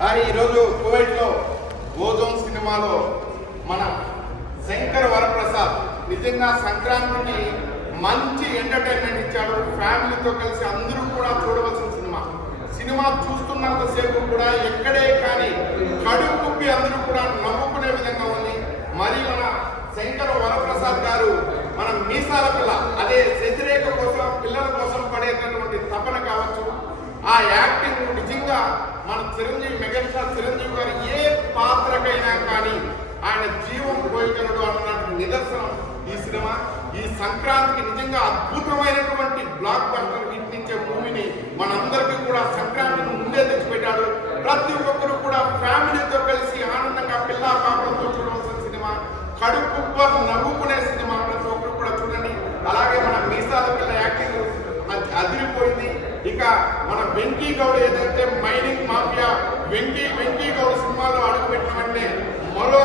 కానీ ఈరోజు కువైట్లో ఓజోన్ సినిమాలో మన శంకర్ వరప్రసాద్ నిజంగా సంక్రాంతికి మంచి ఎంటర్టైన్మెంట్ ఇచ్చాడు. ఫ్యామిలీతో కలిసి అందరూ కూడా చూడవలసిన సినిమా. సినిమా చూస్తున్నంతసేపు కూడా ఎక్కడే కానీ కడుపు కుప్పి అందరూ కూడా నవ్వుకునే విధంగా ఉంది. మరి మన శంకర్ వరప్రసాద్ గారు మన మీసాల పిల్ల అదే శశిరేఖ కోసం పిల్లల కోసం పడేటటువంటి తపన కావచ్చు. ఆ యాక్టింగ్ నిజంగా మన చిరంజీవి మెగాస్టార్ చిరంజీవి గారు ఏ పాత్రకైనా కానీ ఆయన జీవం పోయగలడు అన్నటువంటి నిదర్శనం ఈ సినిమా. ఈ సంక్రాంతికి నిజంగా అద్భుతమైనటువంటి బ్లాక్ బస్టర్ హిట్ ఇచ్చే మూవీని మనందరికీ కూడా సంక్రాంతిని ముందే తెచ్చిపెట్టాడు. ప్రతి ఒక్కరు కూడా ఫ్యామిలీతో కలిసి ఆనందంగా పిల్ల పాపలతో చూడవలసిన సినిమా. కడుపు నవ్వుకునే సినిమా ప్రతి ఒక్కరు కూడా చూడండి. అలాగే మన మీసాల పిల్ల యాక్టింగ్ అది అదిరిపోయింది. ఇక మన వెంకీ గౌడ్ ఏదైతే మైనింగ్ మాఫియా వెంకీ వెంకీ గౌడ్ సినిమాలో అడుగుపెట్టిన వెంటనే మరో